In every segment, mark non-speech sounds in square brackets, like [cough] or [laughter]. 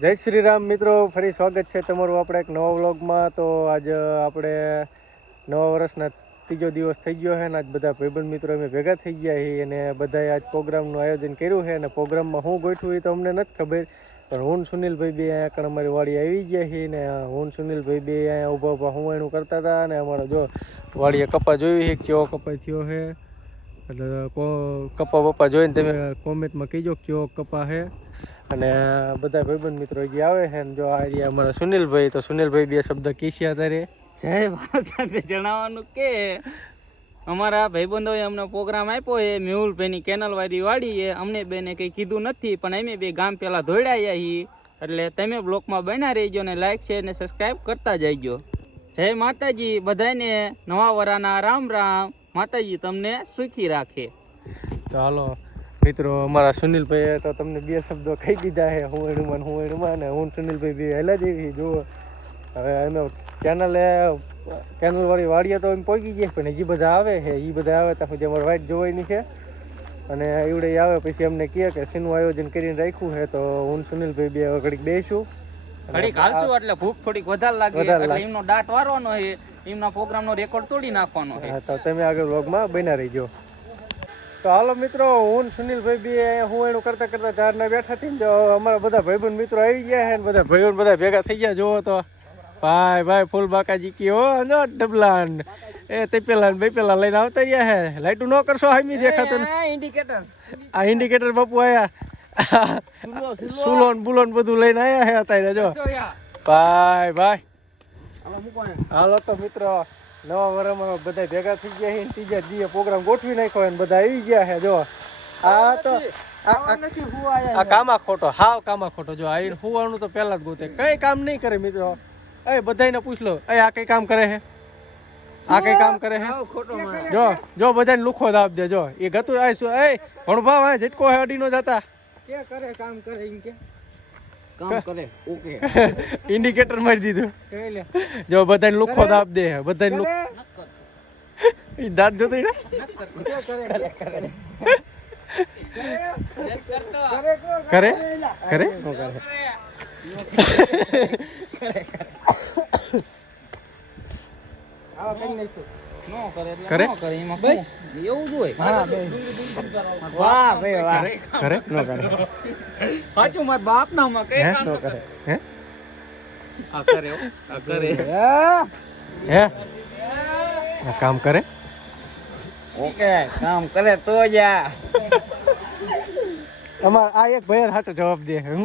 જય શ્રી રામ મિત્રો, ફરી સ્વાગત છે તમારું આપણે એક નવા વ્લોગમાં. તો આજે આપણે નવા વર્ષના ત્રીજો દિવસ થઈ ગયો છે ને આજ બધા ભાઈબંધ મિત્રો અમે ભેગા થઈ ગયા છીએ અને બધાએ આજ પ્રોગ્રામનું આયોજન કર્યું છે અને પ્રોગ્રામમાં હું ગોઠવું એ તો અમને નથી ખબર, પણ હું સુનિલભાઈ બે અહીંયા કણ અમારી વાડી આવી ગયા છીએ ને હું સુનિલભાઈ બે અહીંયા ઊભા ઊભા હુંવાણું કરતા હતા અને અમારો જો વાડીએ કપા જોયું છે કેવો કપા થયો છે. એટલે કપા બપા જોઈને તમે કોમેન્ટમાં કહેજો કેવો કપા છે. અને બધા ભાઈબંધ મિત્રો જે આવે છે ને જો આ રહ્યા અમારા સુનિલભાઈ તો સુનિલભાઈ બે શબ્દ કીસ્યા તારે. જય ભારત સાથે જણાવવાનું કે અમારા ભાઈબંધોએ અમને પ્રોગ્રામ આપ્યો એ મેહુલભાઈની કેનલ વાળી એ છે અમને બેને કંઈ કીધું નથી પણ અમે બે ગામ પહેલાં દોડાયા છીએ એટલે તમે બ્લોકમાં બન્યા રહીજો ને લાઇક શેર ને સબસ્ક્રાઈબ કરતા જઈજો જય માતાજી બધાને નવા વરાના રામ રામ. માતાજી તમને સુખી રાખે. તો હાલો મિત્રો અમારા સુનિલભાઈએ તો તમને બે શબ્દો કહી દીધા છે હું એનું હું એનું ને હું સુનિલભાઈ બે હેલા જેવી જુઓ. હવે એનો ચેનલે ચેનલ વાળી વાડીએ તો એમ પહોંચી ગયા પણ હજી બધા આવે છે એ બધા આવે ત્યાં સુધી અમારે વાઇટ જોવાની છે. અને એવડે આવે પછી અમને કહે કે શેનું આયોજન કરીને રાખ્યું છે તો હું સુનિલભાઈ બે હવે ઘડીક બેસું. ઘડીક હાલશું એટલે ભૂખ થોડીક વધારે લાગે એટલે એમનો દાંત વારવાનો છે એમના પ્રોગ્રામનો રેકોર્ડ તોડી નાખવાનો છે. તો તમે આગળ વ્લોગમાં બન્યા રહીજો. તો હાલો મિત્રો હું સુનિલભાઈ બી હું એનું કરતા કરતા ચારના બેઠા હતી ને જો અમારા બધા ભાઈબંધ મિત્રો આવી ગયા છે બધા ભાઈઓ બધા ભેગા થઈ ગયા. જોવો તો ભાઈ ભાઈ ફૂલ બાકાજી કી હો જો ડબલાન. એ તે પેલા બે પેલા લઈને આવતા રહ્યા હે લાઈટું ન કરશો હામી દેખાતું ને. ઇન્ડિકેટર આ ઇન્ડિકેટર બાપુ આયા. સુલોન બુલોન બધું લઈને આયા હે અત્યારે જો. ભાઈ ભાઈ. હાલો તો મિત્રો નવા વર્ષમાં બધા ભેગા થઈ ગયા છે ત્રીજા દીએ પ્રોગ્રામ ગોઠવી નાખ્યો ને બધા આવી ગયા છે. જો આ તો આ- કામા ખોટો હાવ કામા ખોટો. જો આ હુવાનું તો પહેલા જ ગોતે. કઈ કામ નહીં કરે મિત્રો. એ બધાને પૂછ લો એ આ કઈ કામ કરે છે? આ કઈ કામ કરે છે? જો જો બધાને લુખો દાબ દે. જો એ ગતુ આવીશું એ ભણભાવ આ ઝટકો હે અડી નો જતા. કે કરે કામ કરે એમ કે? કામ કરે ઓકે ઇન્ડિકેટર મારી દીધું જો બધાને લુખો દાબ દે બધાને લુખ ઈ દાંત જોતો ને કરે કરે નો કરે નો કરે એટલે નો કરે એમાં શું? એવું જ હોય. વાહ ભાઈ વાહ. કરે? નો કરે. સાચું મારા બાપ ના માં કઈ કામ નો કરે. કરે. હે? આ કરે આ કરે. હે? આ કામ કરે? ઓકે કામ કરે તો જા અમાર આ એક ભાઈ સાચો જવાબ દે. હું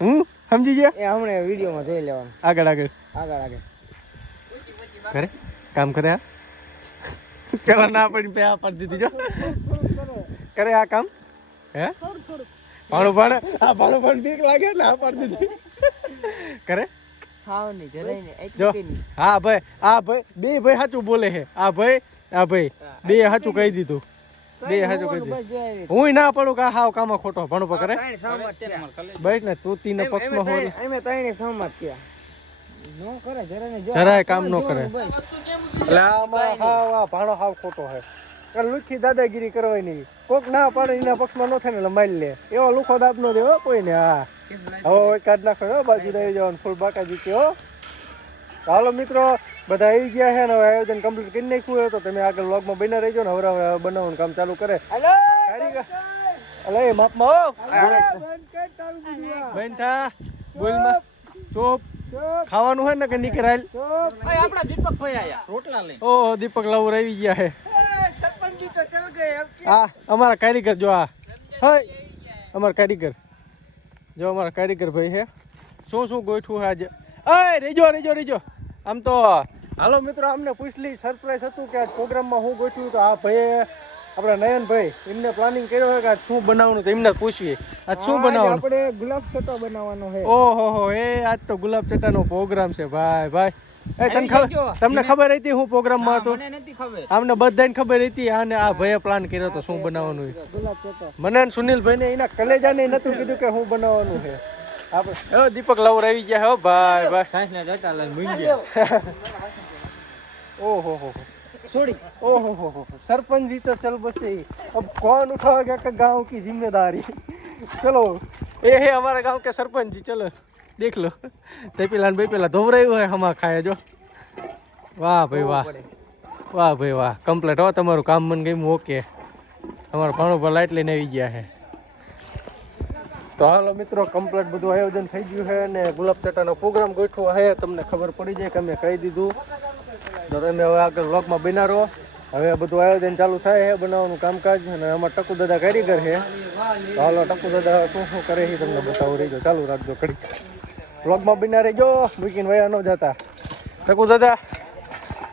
હું સમજી ગયા? એ હમણે વિડીયોમાં જોઈ લેવાનું. આગળ આગળ. આગળ આગળ. કરે? કામ કરે આ? પેલા ના પડી પે આ પાડી દીધી જો. કરે આ કામ? હે? ભાણું ભાણે? આ ભાણું ભાણ બીક લાગે ને આ પાડી દીધી. કરે? જો. હા ભાઈ આ ભાઈ બે ભાઈ સાચું બોલે છે. આ ભાઈ આ ભાઈ બે સાચું કહી દીધું. બે સાચું કહી દીધું. હું ના પડું કે હાવ કામાં ખોટો. ભણું કરે ભાઈ ને તું તીને પક્ષમાં હોય અમે ત્રણે સહમત થયા. જરાય કામ ન કરે. એટલે આમાં હાવ આ ભાણો હાવ ખોટો છે. કે લુખી દાદાગીરી કરવાની નહીં. કોક ના પાડે એના પક્ષમાં ન થાય ને મારી લે. એવો લુખો દાબ નો દેવો કોઈને હા. હવે કાઢ નાખો હો બાજુ દઈ જવાનું ફૂલ બાકાજી કે હો. હાલો મિત્રો બધા આવી ગયા છે ને હવે આયોજન કમ્પ્લીટ કરી નાખ્યું હોય તો તમે આગળ વ્લોગમાં બન્યા રહેજો ને હવે હવે બનાવવાનું કામ ચાલુ કરે. અલે એ માપમાં હો બેન થા. બોલમાં. ચોપ. ખાવાનું હોય ને કે નીકળાયેલ ઓય, આપણા દીપકભાઈ આયા. રોટલા લઈ ઓ દીપક લાવું રહી ગયા હે. હા અમારા કારીગર જો આ. હય અમારા કારીગર. જો અમારા કારીગર ભાઈ હે. શું શું ગોઠવું આજે? અય રેજો રેજો રેજો. આમ તો હાલો મિત્રો અમને પૂછલી સરપ્રાઈઝ હતું કે આજ પ્રોગ્રામમાં હું ગોઠવ્યું તો આ ભાઈએ આપણા નયનભાઈ એમને પ્લાનિંગ કર્યો હોય કે આ શું બનાવવાનું તો એમને પૂછીએ. આજ શું બનાવવાનું? આપણે ગુલાબ સતો બનાવવાનો છે. ઓહો હો એ આજ તો ગુલાબ ચટ્ટાનો પ્રોગ્રામ છે ભાઈ ભાઈ. એ તને ખબર તમને ખબર હતી હું પ્રોગ્રામમાં હતો? અમને નથી ખબર. આમને બધાને ખબર હતી આને આ ભાઈએ પ્લાન કર્યો તો શું બનાવવાનું છે ગુલાબ મને ને સુનિલભાઈ ને એના કલેજાને નતું કીધું કે હું બનાવવાનું છે. આપણે દીપક લાવર આવી ગયા હો ભાઈ ભાઈ. [laughs] ઓહો હો. છોડી ओहो हो हो सरपंच जी तो चल बसे अब कौन उठाएगा का गांव की जिम्मेदारी चलो ये है हमारे गांव के सरपंच जी चलो દેખ લો તે પેલા બે પેલા ધોવરાયું હોય હમા ખાય જો વાહ ભાઈ વાહ વાહ ભાઈ વાહ કમ્પ્લીટ હો તમારું કામ મને ગમ્યું ઓકે અમારા ભાણું પર લાઈટ લઈને આવી ગયા છે તો હાલો મિત્રો કમ્પ્લીટ બધું આયોજન થઈ ગયું છે અને ગુલાબ ચટાનો પ્રોગ્રામ ગોઠવો છે તમને ખબર પડી જાય કે અમે કહી દીધું તો તમે હવે આગળ વ્લોગમાં બિના રહો. હવે બધું આયોજન ચાલુ થાય છે બનાવવાનું કામકાજ અને આમાં ટકુ દાદા કારીગર છે. તો હાલો ટકુ દાદા શું શું કરે છે તમને બતાવું રહીજો ચાલુ રાખજો કડી વ્લોગમાં બિના રહેજો. મૂકીને વયા ન જતા. ટકુ દાદા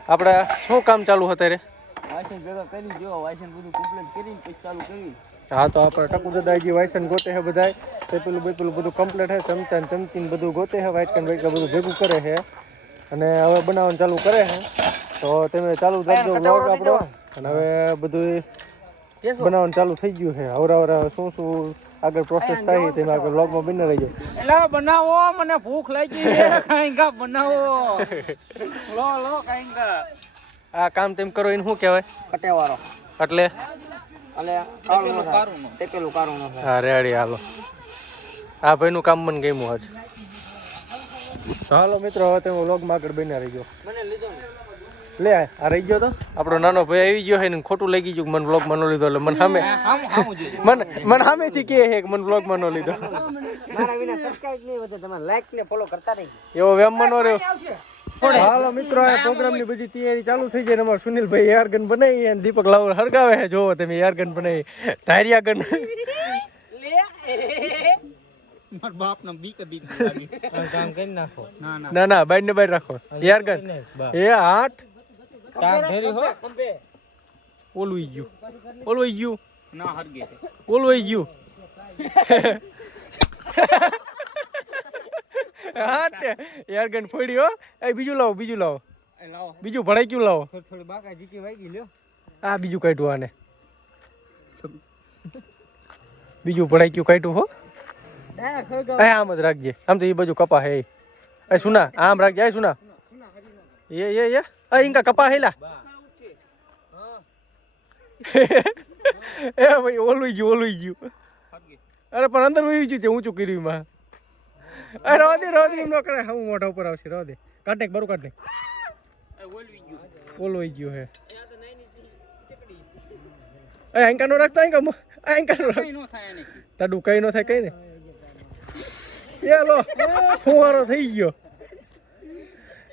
આપણે શું કામ ચાલુ અત્યારે? વાસણ ભેગા કરી જો વાસણ બધું કમ્પ્લીટ કરીને પછી ચાલુ કરી. હા તો આપણે ટકુ દાદા હજી વાયસન ગોતે છે બધાય તે પેલું બે પેલું બધું કમ્પ્લીટ છે ચમચા ચમચીને બધું ગોતે છે વાઇટ કેન વાઇટ બધું ભેગું કરે છે. અને હવે બનાવવાનું ચાલુ કરે છે તો તમે ચાલુ રાખજો vlog આપણો. અને હવે બધું બનાવવાનું ચાલુ થઈ ગયું છે. હવરા શું શું આગળ પ્રોસેસ થાય તેમાં આગળ વ્લોગમાં બની રહીજો એટલે બનાવો મને ભૂખ લાગી છે. કાંઈકા બનાવો. લો લો કાંઈકા આ કામ તેમ કરો એને શું કહેવાય? કટેવાળો એટલે? રેડી હાલો. આ ભાઈનું કામ મને ગમ્યું આજ. ચાલો મિત્રો હવે તમે વ્લોગમાં આગળ બન્યા મને લીધો લે આ રહી ગયો તો? આપણો નાનો ભાઈ આવી ગયો છે ને ખોટું લાગી ગયું મને મને બ્લોગમાં નો લીધો એટલે મને સામે મને મને સામેથી કે છે કે મને બ્લોગમાં નો લીધો. મારા વિના સબસ્ક્રાઇબ નહીં વધે તમે લાઈક ને ફોલો કરતા રહેજો. એવો વેમમાં ન રહ્યો. હાલો મિત્રો આ પ્રોગ્રામની બધી તૈયારી ચાલુ થઈ જાય ને અમારા સુનિલભાઈ એર ગન બનાવી અને દીપક લાવર હરગાવે છે. જોવો તમે એરગન બનાવી. ધારિયા ગન મારા બાપ ના બીક બીક લાગી. કામ કરી નાખો. ના ના. ના ના બાઈડ ને બાઈ રાખો. યાર ગન એ આઠ. કામ ધરી હો. ઓલું ગયું. ઓલું ગયું. ના હરગે ઓલું ગયું. આઠ. એર ગન એ બીજું લાવો બીજું લાવો. બીજું ભડાઈ ગયું લાવો. થોડી થોડી બાકા જીકી વાગી લ્યો. આ બીજું કાઢ્યું આને. બીજું ભડાઈ ગયું કાઢ્યું હો. એ આમ જ રાખજે. આમ તો એ બાજુ કપા હે. એ સુના, આમ રાખજે. એ સુના. એ એ એ. એ ઇંકા કપા હેલા. [laughs] એ ભાઈ ઓલું ગયું ઓલું ગયું. અરે પણ અંદર વહી ગયું તે ઊંચું કર્યું માં અરે રવા દે રવા એમ ન કરે. હું મોઢા ઉપર આવશે રવા દે નાખ બરું કાઢ નાખ ગયું હે. એ આંકા નો રાખતા આંકા આંકા નો તાડું કઈ નો થાય, કઈ ને. એ લો ફુવારો થઈ ગયો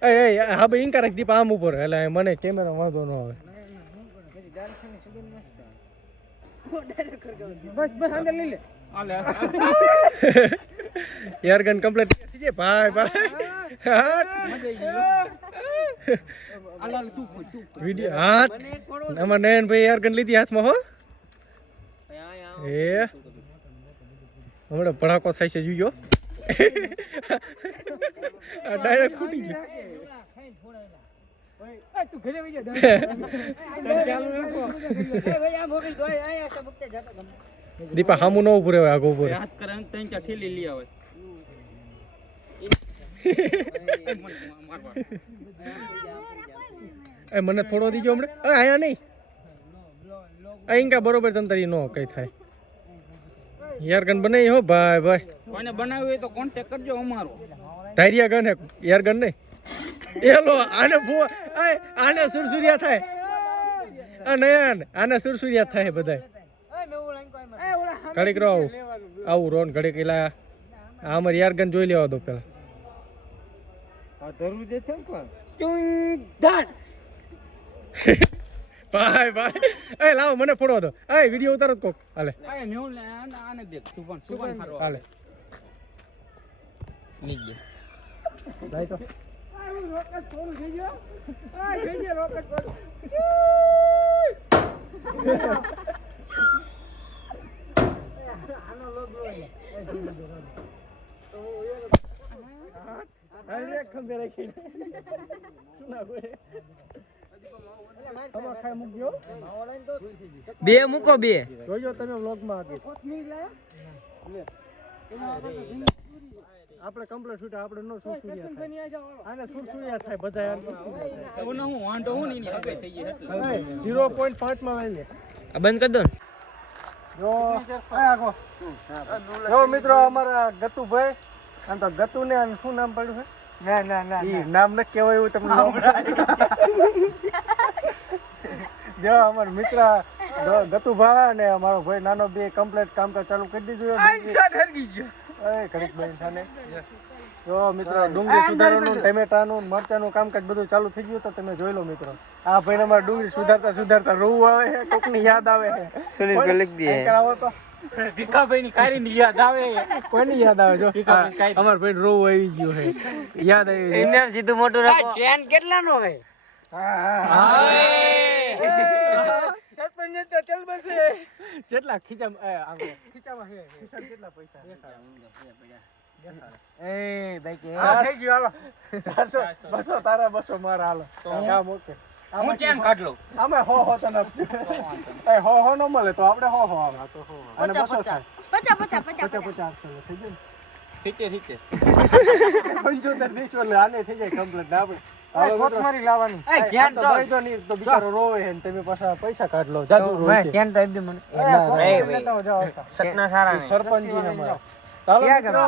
એ એ હા ભાઈ ઇન્કા દીપ આમ ઉપર એટલે મને કેમેરા વાંધો ન આવે બસ બસ અંદર લઈ લે આલે ગન કમ્પ્લીટ થઈ જાય ભાઈ ભાઈ વિડિયો હાથ અમાર નયન ભાઈ ગન લીધી હાથમાં હો એ હમણાં ભડાકો થાય છે જોજો આ ડાયરેક્ટ ફૂટી ગયું. તું ઘરે વઈ જા ચાલુ રાખો દીપા હામુ ન ઉભું રહેવાય આગો ઉભું. હાથ કરે ને ચાર ઠેલી લઈ આવે. એ મને થોડો દીજો હમણે. અહીંયા આયા નહીં. અહીં કા બરોબર તંતરી નો કઈ થાય. યાર ગન બનાવી હો ભાઈ ભાઈ. કોઈને બનાવ્યું હોય તો કોન્ટેક કરજો અમારો. ધારિયા ગન હે એરગન નહીં. એલો આને ભૂ એ આને સુરસુરિયા થાય. આ નયન આને સુરસુરિયા થાય બધાય. ઘડીક રહો આવું. આવું રોન ઘડીક એલા આ યારગન યાર જોઈ લેવા દો પેલા. ભાઈ ભાઈ. એ લાવો મને ફોડો તો એ વીડિયો ઉતારો કોક. હાલે. આને તું પણ સુપન સુપન ફરવા હાલે. નીચે લાઈ તો. ખંભે રાખીને. સુના ગોળે. બે મૂકો બે. જોજો તમે વ્લોગમાં આગળ. આપણે કમ્પ્લીટ શૂટ આપણે નો સુરસુરિયા થાય. આને સુરસુરિયા થાય બધા. એવું હું વાંટો હું નહીં હગે થઈ ગઈ એટલે. એ, 0.5 માં લઈ લે બંધ કરી દો ને. જો આગો. જો મિત્રો અમારા ગતુભાઈ આમ તો ગતુ ને આનું શું નામ પડ્યું છે? ના ના ના નામ ન કહેવાય એવું તમને જો અમાર મિત્ર ગ- ગતુભા અને અમારો ભાઈ નાનો બે કમ્પ્લેટ કામકાજ ચાલુ કરી દીધું હરગી ગયો. એ ઘડીક બેન સાને જો મિત્રો ડુંગળી સુધારવાનું ટમેટાનું મરચાનું કામકાજ બધું ચાલુ થઈ ગયું તો તમે જોઈ લો મિત્રો. આ ભાઈ અમારે ડુંગળી સુધારતા સુધારતા રોવું આવે છે કોકની યાદ આવે છે સુનિલ કોઈ ગલિક દી આવો તો? ભીખાભાઈ ની કારી ની યાદ આવે કોની યાદ આવે જો? અમાર ભાઈ રોવું આવી ગયું છે યાદ આવી ગયું. ઇનામ સીધું મોટું રાખો. ચેન કેટલા નો હોય. સરપંચ તો ચલ બસે કેટલા ખીચામાં આમ છે કેટલા પૈસા એ ભાઈ કે થઈ ગયો હાલો ચારસો બસો તારા બસો મારા હાલો કામ ઓકે હું ચેન કાઢ લઉં આમાં હો હો તને એ હો હો ન મળે તો આપણે હો હો અને થાય થઈ ગયું ઠીકે ઠીકે ને? પંચોતેર વીસ એટલે આને થઈ જાય કમ્પ્લીટ આપણે. કોથમરી લાવવાની. એ, તો તો બિચારો રોવે તમે પાછા પૈસા કાઢ લો જાજુ રોવે છે. ધ્યાન તો આપી મને. ના, ના, ભાઈ, ના, ભાઈ. લેતા આવો, જાઓ, આવતા. સતના સારા એ સરપંચજીને મળો. ચાલો મિત્રો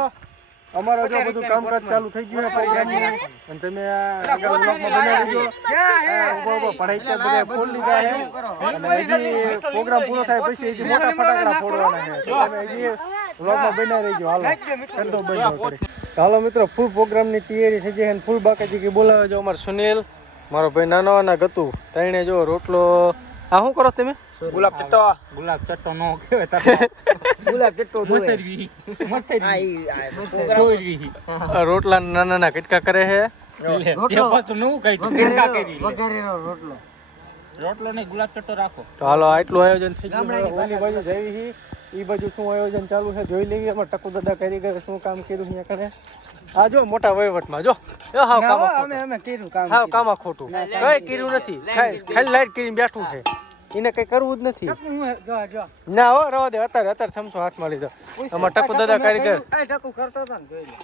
અમારો જો બધું કામકાજ ચાલુ થઈ ગયું છે પ્રોગ્રામનું. અને તમે આગળ બનાવી દેજો ઊભો ઊભો બધા લીધા અને હજી પ્રોગ્રામ પૂરો થાય પછી હજી મોટા ફટાકડા ફોડવાના છે. તમે હજી બ્લોગમાં બનાવી રહેજો હાલો. કરતો બંધ કરી. હાલો મિત્રો ફૂલ પ્રોગ્રામની તૈયારી થઈ જાય છે ફૂલ બાકાજી કે બોલાવે જો અમારો સુનિલ મારો ભાઈ નાનો અને ગતુ તઈને જો રોટલો આ શું કરો તમે? ગુલાબ ચટ્ટો. ગુલાબ ચટ્ટો નો કેવાય તાર. [laughs] ગુલાબ ચટ્ટો મસરવી. મસરવી. રોટલા નાના નાના કટકા કરે છે. લે, પાછું નવું કઈ ટીકા કરી વઘારેલો રોટલો. રોટલો ને ગુલાબ ચટ્ટો રાખો. તો હાલો આટલું આયોજન થઈ ગયું ઓલી બાજુ જઈ ઈ બાજુ શું આયોજન ચાલુ છે જોઈ લેવી અમાર ટકુ દાદા કારીગર શું કામ કર્યું અહીંયા કરે. આ જો મોટા વહીવટમાં જો. હા હાવ કામ અમે અમે કર્યું કામ હાવ કામ ખોટું. કઈ કર્યું નથી? ખાલી લાઈટ કરીને બેઠું છે. એને કઈ કરવું જ નથી. ના હો રવા દે અત્યારે અત્યારે સમસો હાથમાં લીધો. અમાર ટકુ દાદા કારીગર.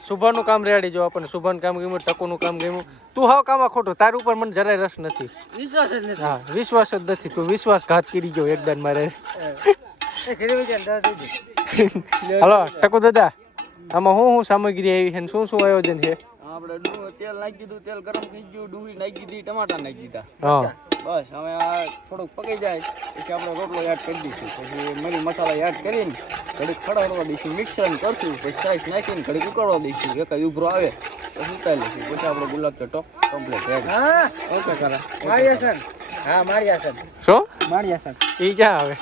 શુભા ટકુ ને કામ રેડી જો આપણને શુભાનું કામ ગમ્યું ટકુનું કામ ગમ્યું. તું હાવ કામ ખોટું તાર ઉપર મને જરાય રસ નથી. વિશ્વાસ જ નથી. હા વિશ્વાસ જ નથી તું વિશ્વાસઘાત કરી ગયો એકદમ મારે. [laughs] હલો ટકુ દાદા આમાં શું શું સામગ્રી આવી છે શું શું આયોજન છે? આપણે તેલ નાખી દીધું તેલ ગરમ થઈ ગયું ડુંગળી નાખી દીધી ટમાટા નાખી દીધા. હા. બસ હવે આ થોડુંક પકી જાય. પછી આપણે રોટલો યાદ કરી દઈશું. પછી મરી મસાલા યાદ કરીને ઘડીક ખડાડવા દઈશું મિક્સર કરશું. પછી સાઈઝ નાખીને ઘડીક ઉકળવા દઈશું. એક ઉભરો આવે પછી ઉતારી લઈશું. પછી આપણે ગુલાબ ચટો કમ્પ્લીટ થાય હા. ઓકે કરા મારિયા સર હા મારિયા સર શું? મારિયા સર એ ક્યાં આવે?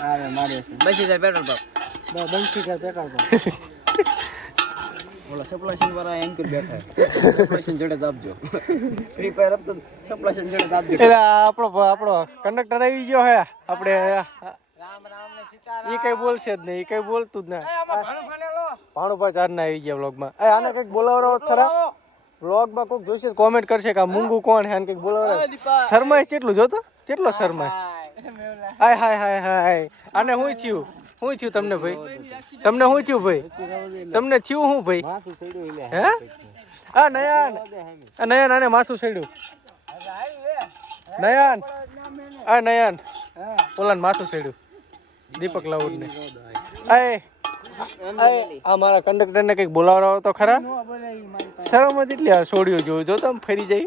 હા મારે સર બસી જાય પેટ્રોલ પંપ. બંસી જાય પેટ્રોલ પંપ. ઓલા સપ્લાયશન વાળા એન્કર બેઠા. સપ્લાયશન જડે આપજો. ફ્રી ફાયર તો સપ્લાયશન જડે આપજો. એટલે આપણો આપણો કંડક્ટર આવી ગયો હે. આપણે રામ રામ ને સીતારામ. એ કઈ બોલશે જ નહીં એ કઈ બોલતું જ ના. આમાં ભાણું ફાનેલો ભાણુભા ચારના આવી ગયા વ્લોગમાં એ આને કંઈક બોલાવરો ખરા? વ્લોગમાં કોક જોઈશે કોમેન્ટ કરશે કે આ મૂંગું કોણ હે કંઈક બોલાવે. શરમાય કેટલું જોતો? કેટલો શરમાય હાય. હાય હાય હાય આને હું થયું? શું થયું તમને ભાઈ? તમને શું થયું ભાઈ? તમને થયું શું ભાઈ? હે? આ નયન. આ નયન આને માથું સડ્યું નયન. આ નયન. ઓલાને માથું સડ્યું દીપક લાઉડ ને આ મારા કંડક્ટર ને કંઈક બોલાવરો તો ખરા? શરમ જ એટલી છોડ્યો જોઉં જો તમે ફરી જઈ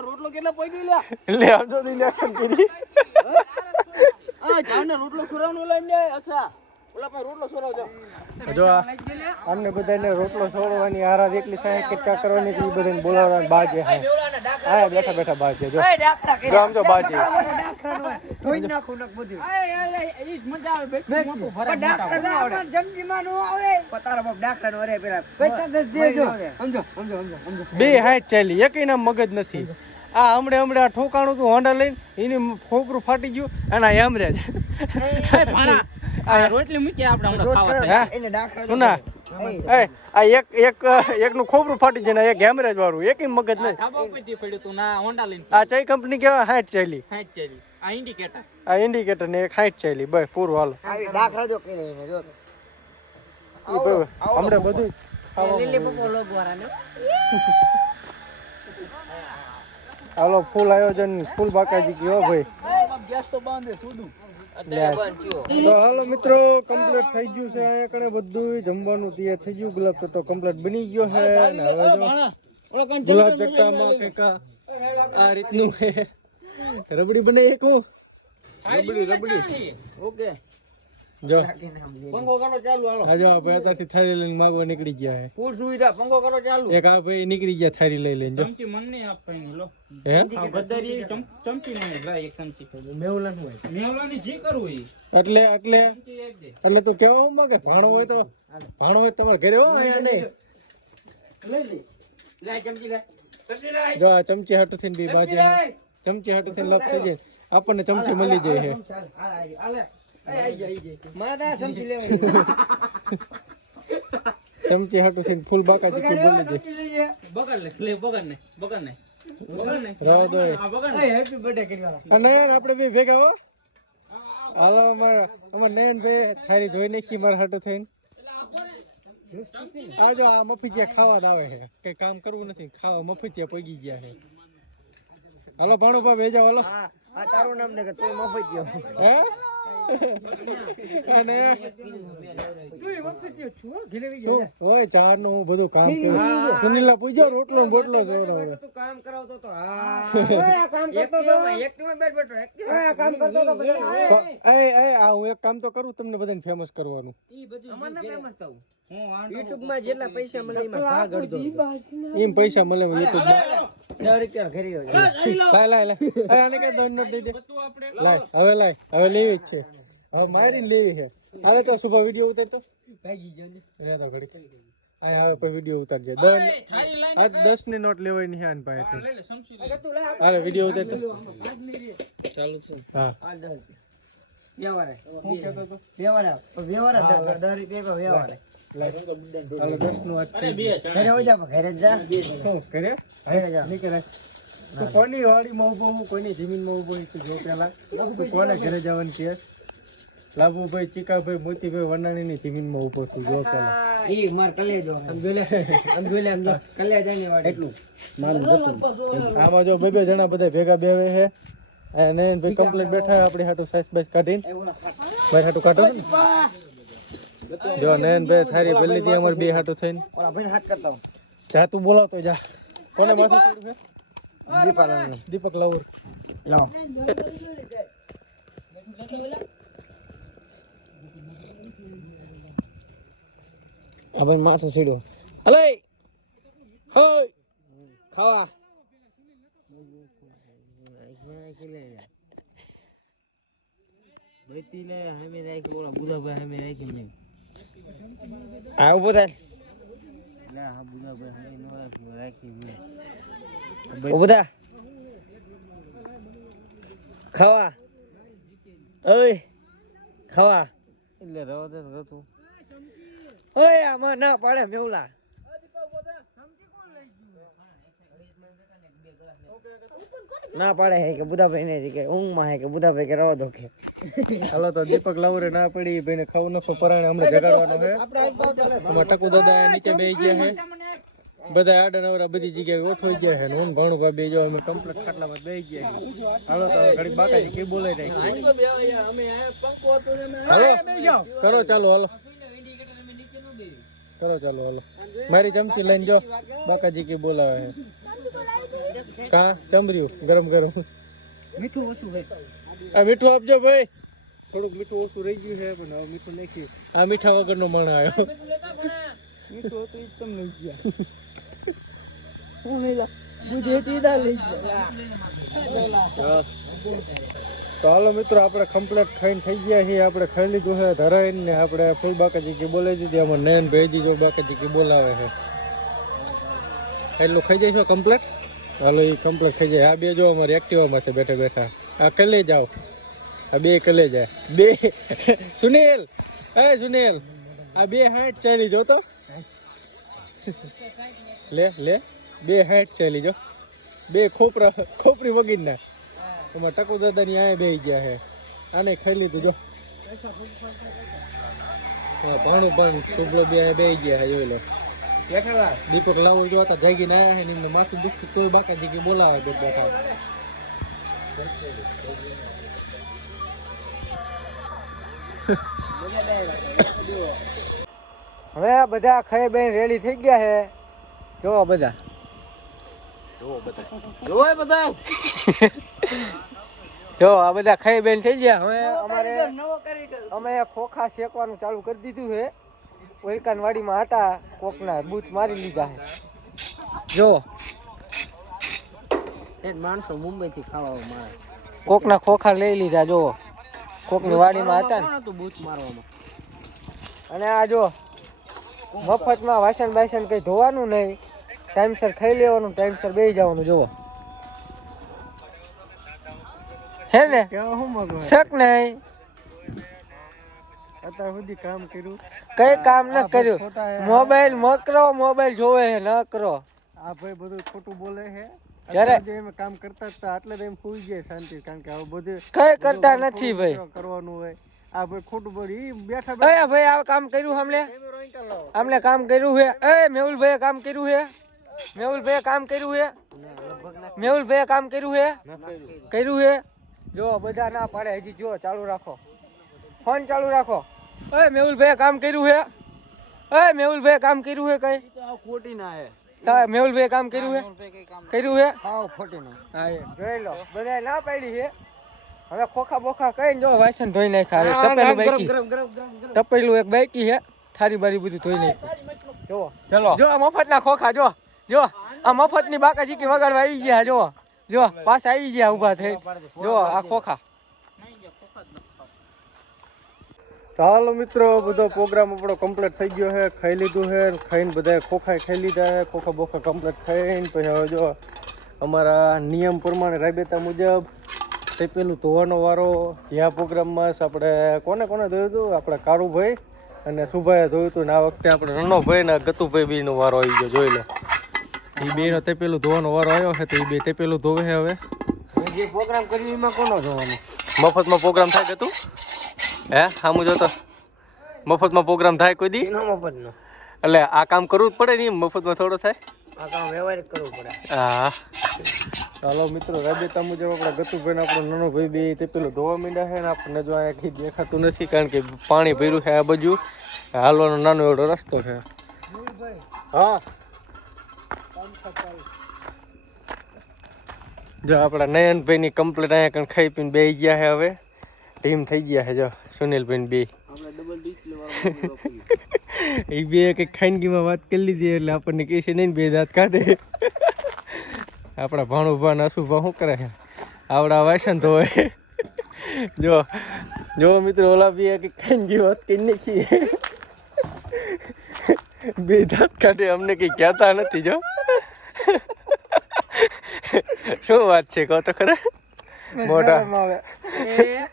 રોટલો કેટલા પડી લે એટલે આમ ઇલેક્શન કરી રોટલો સુરાવનો લઈને અચ્છા રોટલો જો અમને બધાને રોટલો છોડવાની આરાધ એટલી થાય કે ચા કરવાની બધાને બોલાવવાની બાજે હા. હા બેઠા બેઠા બાજે જો. જો ગામ જો બાજે ધોઈ નાખું નક બધું. ઈ જ મજા આવે બેઠું મોટું ભરાય મોટા તારા બાપ ડાકરા નો રે પેલા પૈસા દસ દેજો. સમજો સમજો સમજો સમજો. બે હાઈટ ચાલી એક ના મગજ નથી. આ હમણે હમણે આ ઠોકાણું તું હોન્ડા લઈને એની ખોકરું ફાટી ગયું અને આ એમરે જ. રોટલી મૂકી આપણે હમણાં ખાવા એને ડાકરા સુના એ આ એક એક એકનું ખોબરું ફાટી જાય ને એક હેમરેજ વાળું એક મગજ નહીં. ધાબા ઉપરથી પડ્યું તું ના હોન્ડા લઈને આ ચઈ કંપની કેવા હાઈટ ચાલી. હાઈટ ચાલી. આ ઇન્ડિકેટર આ ઇન્ડિકેટર ને એક હાઈટ ચાલી બસ પૂરું હાલો. આવી ડાકરા જો કે એને જો. હમણે બધું લીલી પપ્પો લોગ વાળાને. હાલો ફૂલ આયોજન ફૂલ બાકાજી ગયો ભાઈ. ગેસ તો બાંધે સુડું તો હાલો મિત્રો કમ્પ્લીટ થઈ ગયું છે અહીંયા કણે બધું જમવાનું તૈયાર થઈ ગયું ગુલાબ ચટ્ટો કમ્પ્લીટ બની ગયો છે. અને હવે જો ગુલાબ ચટ્ટામાં કંઈક આ આ રીતનું રબડી બને એક હું. રબડી રબડી. ઓકે. જો. પંખો કરો ચાલુ હાલો. જો ભાઈ અત્યારથી થારી લઈને માગવા નીકળી ગયા છે ફૂલ સુવિધા પંખો કરો ચાલુ. એક આ ભાઈ નીકળી ગયા થાળી લઈ લઈને જો. ચમચી મન નહીં આપવાની લો. હે? આ ગદ્દારી ચમચી નહીં ભાઈ એક ચમચી. મેવલાની જે કરવું એ. એટલે એટલે ચમચી એક દે. એટલે તું કેવો હું માંગે? ભાણો હોય તો ભાણો હોય તમારે ઘરે હો અહીંયા નહીં? જો આ ચમચી હટ થઈને બી બાજે ચમચી હટ થઈને લપ થઈ જાય આપણને ચમચી મળી જાય હે. ચમચી હાટુ થઈને ફૂલ બાકા જે બગાડ લે લે બગડ ને બગડ ને બગાડ ને રવા દો. એ. આ બગાડ ને હેપી બર્થડે કરવા અને આપણે બે ભેગા હો. હાલો અમારા અમાર નયન ભાઈ થારી ધોઈ નાખી મારા હાટુ થઈને. આ જો આ ખાવા જ આવે છે. કઈ કામ કરવું નથી ખાવા મફતિયા પગી ગયા છે. હાલો ભાણુભા ભાઈ હાલો. આ આ તારું નામ દે કે તું મફત ગયો હે? અને હોય ચારનું હું બધું કામ કરું સુનિલા પૂછો રોટલો બોટલો તું કામ કરાવતો તો હા. ઓય આ કામ કરતો તો એક નું બેઠ બેઠો એક આ કામ કરતો તો બધા. એ એ આ હું એક કામ તો કરું તમને બધાને ફેમસ કરવાનું. અમારને ફેમસ થવું હું વાંધો યુટ્યુબમાં જેટલા પૈસા મળે એમાં ભાગ અડધો એમ પૈસા મળે યુટ્યુબ દસ રૂપિયા ઘરે લાય લાય લાય. આને કઈ દોન નોટ દઈ દે લાય હવે લાય હવે લેવી જ છે. હવે મારી લેવી છે. હવે તો સુભા વીડિયો ઉતારતો. ભાગી ગયો રે તો ઘડી આ હવે પછી વીડિયો ઉતારજે. દસ આ દસની નોટ લેવાની છે આની પાસેથી લે લે સમસી લે. અરે વીડિયો ઉતારતો ચાલુ છે. હા. આ વ્યવહાર વ્યવહાર વ્યવહાર રૂપિયા વ્યવહાર હાલો દસનું આજ થઈ ગયું. ઘરે ઘરે જા ઘરે નીકળે તું કોની વાડીમાં ઊભો હું કોની જમીનમાં ઊભો હોય તું જો પેલા કોને ઘરે જવાનું કે લાભુભાઈ ચીકાભાઈ મોતીભાઈ વનાણીની જમીનમાં ઊભો તું જો પેલા ઈ માર કલેજો આમ જોલે આમ જોલે આમ જો કલેજાની વાડી એટલું. મારું ગતું આમાં જો બે બે જણા બધા ભેગા બેવે છે અને ભાઈ કમ્પ્લીટ બેઠા આપણી હાટુ સાઈસ બાઈસ કાઢીને ભાઈ હાટુ કાઢો ને? જો નયન ભાઈ થારી પેલી થી અમાર બે હાટો થઈને. ભાઈને હાથ કરતા હું જા તું બોલાવતો જા. કોને માથે છોડ્યું છે? દીપાલાને દીપક લાવર. લાવ. આ ભાઈ માથું છોડ્યો. હલે હોય! ખાવા. આ ઊભો થાય. ઊભો થા. ખાવા. ઓય ખાવા. એટલે રવા દે તું ઓય આમાં ના પાડે મેવલા. ના પાડે હે કે બુધાભાઈ ને કે ઊંઘમાં હે કે બુધાભાઈ કે રવા દો કે. હાલો તો દીપક લાવરે ના પડી ભાઈને ખાવું નખો પરાણે અમને જગાડવાનો હે. અમાર ટકુ દાદા નીચે બેહી ગયા હે. બધા આડા નવરા બધી જગ્યાએ ઓછો ગયા છે ને હું ઘણું ભાઈ બે અમે અમે ખાટલા પર બેહી ગયા હાલો તો ઘડીક બાકાજી કે બોલાઈ રાખી હાલો કરો ચાલો હાલો. કરો ચાલો હાલો. મારી ચમચી લઈને જો બાકાજી કે બોલાવે છે કા? ચમર્યું ગરમ ગરમ. મીઠું ઓછું હે આ મીઠું આપજો ભાઈ. થોડુંક મીઠું ઓછું રહી ગયું છે પણ હવે મીઠું નાખી આ મીઠા વગરનો મણ આવ્યો. મીઠું હતું ઈ તમને લઈ ગયા. હું નહીં લા. લઈ ગયા. તો હાલો મિત્રો આપણે કમ્પ્લીટ ખાઈને થઈ ગયા છીએ. આપણે ખાઈ લીધું છે ધરાઈને ને આપણે ફૂલ બાકાજી કી બોલાવી દીધી. આમાં નયન ભેજી જો બાકાજી કી બોલાવે છે. એટલું ખાઈ જઈશું કમ્પ્લેટ હાલો એ કમ્પ્લેટ ખાઈ જાય. આ બે જો અમારે એક્ટિવામાં છે બેઠા બેઠા. આ કલે જાઓ. આ બે કલે જાય. બે. સુનિલ! એ સુનિલ! આ બે હાઈટ ચાલી જો તો લે લે. બે હાઈટ ચાલી જો. બે ખોપરા ખોપરી વગીર ના એમાં ટકુ દાદાની આય બેહી ગયા હે. આને ખાઈ લીધું જો. હા, ભાણું પણ. શુભલો બે આય બેહી ગયા છે જોઈ લો. દીપક લાવો જો હતા જાગીને આયા છે એમને માથું દુખતું કોઈ બાકાજી કે બોલાવે બે બેઠા હવે બધા ખાઈ બેન રેડી થઈ ગયા છે. જોવો બધા. જોવો બધા. જો [laughs] આ બધા ખાઈ બેન થઈ ગયા. હવે અમારે અમે ખોખા શેકવાનું ચાલુ કરી દીધું છે. ઓલકાન વાડીમાં હતા કોકના બૂથ મારી લીધા છે. જો. માણસો મુંબઈ થી ખાવા મારે. કોકના ખોખા લઈ લીધા જો. કોકની વાડીમાં હતા ને. બૂથ મારવામાં. અને આ જો મફતમાં વાસણ બાસણ કઈ ધોવાનું નહીં. ટાઈમસર ખાઈ લેવાનું ટાઈમસર બેસી જવાનું જુઓ. હે ને? શક નહીં. અત્યાર સુધી કામ કર્યું. કઈ કામ ન કર્યું. મોબાઈલ મકરો મોબાઈલ જોવે છે ન કરો. આ ભાઈ બધું ખોટું બોલે છે જ્યારે એમ કામ કરતા હતા એટલે તો એમ સુઈ જાય શાંતિ કારણ કે હવે બધું કઈ કરતા નથી ભાઈ. કરવાનું હોય. આ ભાઈ ખોટું બોલી ઈ બેઠા બેઠા ભાઈ આ કામ કર્યું હમણે હમણે કામ કર્યું છે એ મેહુલભાઈ કામ કર્યું છે મેહુલભાઈ કામ કર્યું છે મેહુલભાઈ કામ કર્યું છે કર્યું છે જો બધા ના પાડે હજી જો ચાલુ રાખો. ફોન ચાલુ રાખો. એ મેહુલભાઈ કામ કર્યું છે એ મેહુલભાઈએ કામ કર્યું હે કઈ. ખોટી ના હે. તા મેહુલભાઈએ કામ કર્યું હે. કર્યું હે? હા ખોટી ના હા. એ. જોઈ લો બધા ના પાડી હે. હવે ખોખા બોખા કઈ જો વાસણ ધોઈ નાખ્યા હવે. તપેલું બાકી. તપેલું એક બાકી હે. થારી બારી બધું ધોઈ નાખ્યું. જો ચલો. જો આ મફતના ખોખા જો જો આ મફતની બાકાજી કે વગાડવા આવી ગયા જો જો પાછા આવી ગયા ઊભા થઈ. જો આ ખોખા. ચાલો મિત્રો બધો પ્રોગ્રામ આપણો કમ્પ્લીટ થઈ ગયો છે. ખાઈ લીધું છે ખાઈને બધાએ ખોખા ખાઈ લીધા છે. ખોખા બોખા કમ્પ્લીટ ખાઈને પછી હવે જો અમારા નિયમ પ્રમાણે રાબેતા મુજબ તે પેલું ધોવાનો વારો. જ્યાં પ્રોગ્રામમાં આપણે કોને કોને ધોયું હતું? આપણે કારુભાઈ અને સુભાઈએ ધોયું હતું. ને આ વખતે આપણે રણોભાઈ ને ગતુભાઈ બેનો વારો આવી ગયો જોઈ લો. એ બેનો તે પેલું ધોવાનો વારો આવ્યો છે તો એ બે તે પેલું ધોવે છે હવે. જે પ્રોગ્રામ કર્યો એમાં કોનો જોવાનું? મફતમાં પ્રોગ્રામ થાય ગતું? હે? સામું જોતો મફતમાં પ્રોગ્રામ થાય કોઈ દી? એનો મફત નો એટલે આ કામ કરવું જ પડે ને એમ? મફતમાં થોડો થાય? આ કામ વ્યવહારિક કરવું પડે. હા. ચાલો મિત્રો રાબેતા મુજબ આપણા ગતુભાઈ આપણો નાનો ભાઈ બે તે પેલું ધોવા માંડ્યા છે ને આપણને જો અહીંયા કંઈ દેખાતું નથી કારણ કે પાણી ભર્યું છે આ બાજુ. હાલવાનો નાનો એવડો રસ્તો છે. હા. જો આપણા નયનભાઈ ની કમ્પ્લીટ અહીંયા કણ ખાઈ પીને બે ગયા છે હવે. ટીમ થઈ ગયા છે જો. સુનિલભાઈ [laughs] બે. એ બે કંઈક ખાનગીમાં વાત કરી લીધી એટલે આપણને કહે છે નહીં બે દાંત કાઢે. આપણા ભાણું ભાન નાસુ ભા શું કરે છે? આવડા વાસણ હોય જો જો મિત્રો ઓલા બે કંઈક ખાનગી વાત કરી નાખી. બે દાંત કાઢે અમને કંઈ કહેતા નથી જો. શું વાત છે કહો તો ખરા. મોટા [laughs]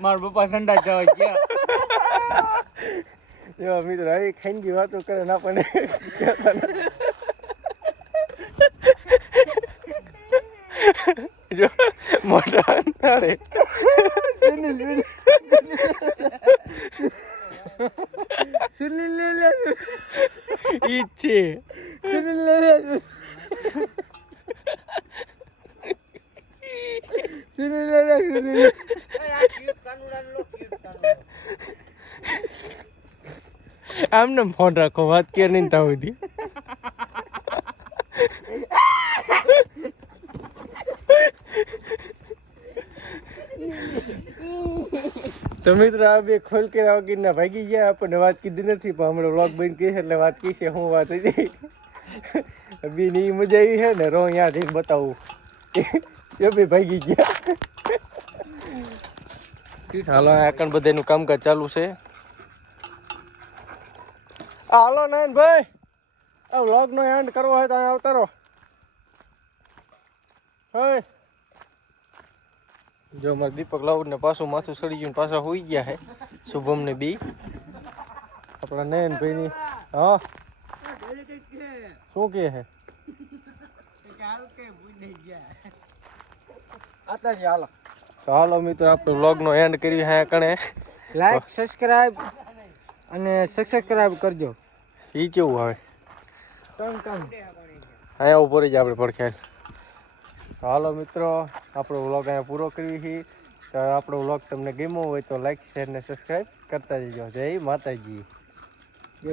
મારા પપ્પા સંડા જવા ગયા. [laughs] એવા મિત્રો આવી ખાનગી વાતો કરે ને આપણને. [laughs] જો મોટા અંધારે. ઈ જ છે. આમને ફોન રાખો, વાત કે નહીં તા સુધી. તો મિત્રો, આ બે ખોલ કે વગીરના ભાગી ગયા. આપણને વાત કીધી નથી, પણ હમણાં વ્લોગ બંધ કહે એટલે વાત કહી છે, હું વાત હતી. બી ની મજા આવી છે ને, રો અહીંયા જઈને બતાવું. એ બી ભાગી ગયા. હાલો આકણ બધાનું કામકાજ ચાલુ છે. આ હાલો નયન ભાઈ આ વ્લોગ નો એન્ડ કરવો હોય તો અહીંયા આવતા રહો હે જો અમારે દીપક લાઉડ ને પાછું માથું સડી ગયું પાછા હોઈ ગયા હે. શુભમ ને બી. આપણા નયન ભાઈ ની હા. શું કે હે? હાલો. મિત્રો આપણે વ્લોગ નો એન્ડ કરી હે કણે. લાઈક સબસ્ક્રાઇબ અને સબસ્ક્રાઇબ કરજો. એ કેવું આવે? અહીંયા ઊભો રહી જાય આપણે પડખેલ હાલો મિત્રો આપણો વ્લોગ અહીંયા પૂરો કરીએ છીએ. તો આપણો વ્લોગ તમને ગમ્યો હોય તો લાઈક શેર ને સબસ્ક્રાઈબ કરતા જજો. જય માતાજી. જય